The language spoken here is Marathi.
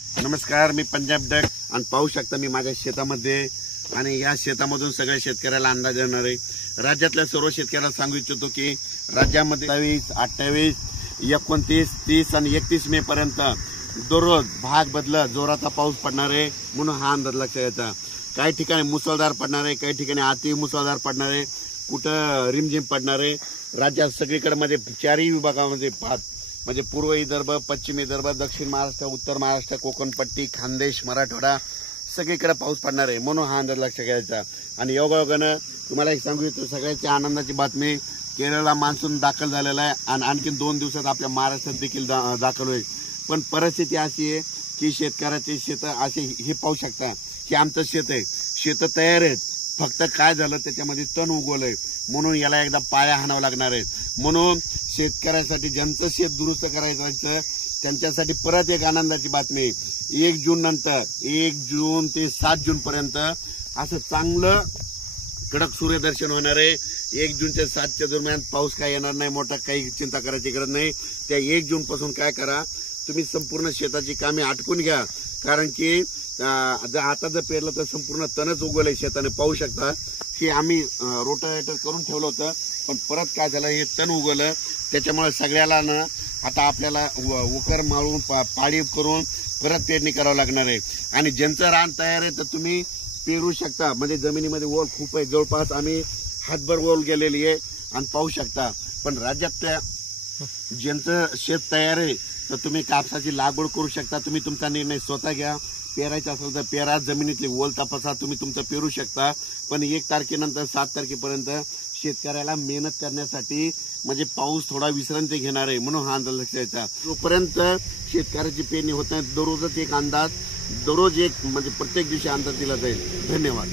नमस्कार, मी पंजाब डक आणि पाहू शकता मी माझ्या शेतामध्ये आणि या शेतामधून सगळ्या शेतकऱ्याला अंदाज देणार आहे। राज्यातल्या सर्व शेतकऱ्याला सांगू इच्छितो की राज्यामध्ये 27, 28, 29, 30 आणि 31 मे पर्यंत दररोज भाग बदलत जोराचा पाऊस पडणार आहे म्हणून हा अंदाज लक्षात घ्यायचा। काही ठिकाणी मुसळधार पडणार आहे, काही ठिकाणी अति मुसळधार पडणार आहे, कुठं रिमझिम पडणार आहे। राज्यात सगळीकडे मध्ये चारही विभागामध्ये म्हणजे पूर्व विदर्भ, पश्चिम विदर्भ, दक्षिण महाराष्ट्र, उत्तर महाराष्ट्र, कोकण पट्टी, खानदेश, मराठवाडा सगळीकडे पाऊस पडणार आहे म्हणून हा अंदाज लक्षात घ्यायचा। आणि योगायोगानं तुम्हाला एक सांगू इच्छितो, सगळ्याची आनंदाची बातमी, केरळला मान्सून दाखल झालेला आहे आणि आणखी 2 दिवसात आपल्या महाराष्ट्रात देखील दाखल होईल। पण परिस्थिती अशी आहे की शेतकऱ्याचे शेत असे हे पाहू शकता की आमचं शेत आहे, शेत तयार आहेत, फक्त काय झालं त्याच्यामध्ये तण उगवलंय म्हणून याला एकदा पाया हाणावं लागणार आहे। म्हणून शेतकऱ्यासाठी ज्यांचं शेत दुरुस्त करायचं त्यांच्यासाठी परत एक आनंदाची बातमी, 1 जून नंतर 1 जून ते 7 जून पर्यंत असं चांगलं कडक सूर्यदर्शन होणार आहे। 1 जून ते 7 दरम्यान पाऊस काय येणार नाही, मोठा काही चिंता करायची गरज नाही। त्या 1 जून पासून काय करा, तुम्ही संपूर्ण शेताची कामे आटपून घ्या, कारण की आता जर पेरलं तर संपूर्ण तणच उगवलंय शेताने। पाहू शकता की आम्ही रोटावेटर करून ठेवलं होतं, पण परत काय झालं, हे तण उगवलं, त्याच्यामुळे सगळ्याला ना आता आपल्याला उकर मारून पाळी करून परत पेरणी करावं लागणार आहे। आणि ज्यांचं रान तयार आहे तर तुम्ही पेरू शकता, म्हणजे जमिनीमध्ये ओल खूप आहे, जवळपास आम्ही हातभर ओल गेलेली आहे आणि पाहू शकता। पण राज्यातल्या ज्यांचं शेत तयार आहे तर तुम्ही कापसाची लागवड करू शकता, तुम्ही तुमचा निर्णय स्वतः घ्या। पेरायचं असेल तर पेरा, जमिनीतली ओल तपासा, तुम्ही तुमचं पेरू शकता। पण 1 तारखेनंतर 7 तारखेपर्यंत शेतकऱ्याला मेहनत करण्यासाठी म्हणजे पाऊस थोडा विश्रांती घेणार आहे म्हणून हा अंदाज लक्षात घ्यायचा। तोपर्यंत शेतकऱ्याची पेरणी होत नाही, दररोजच एक अंदाज, दररोज एक म्हणजे प्रत्येक दिवशी अंदाज दिला जाईल। धन्यवाद।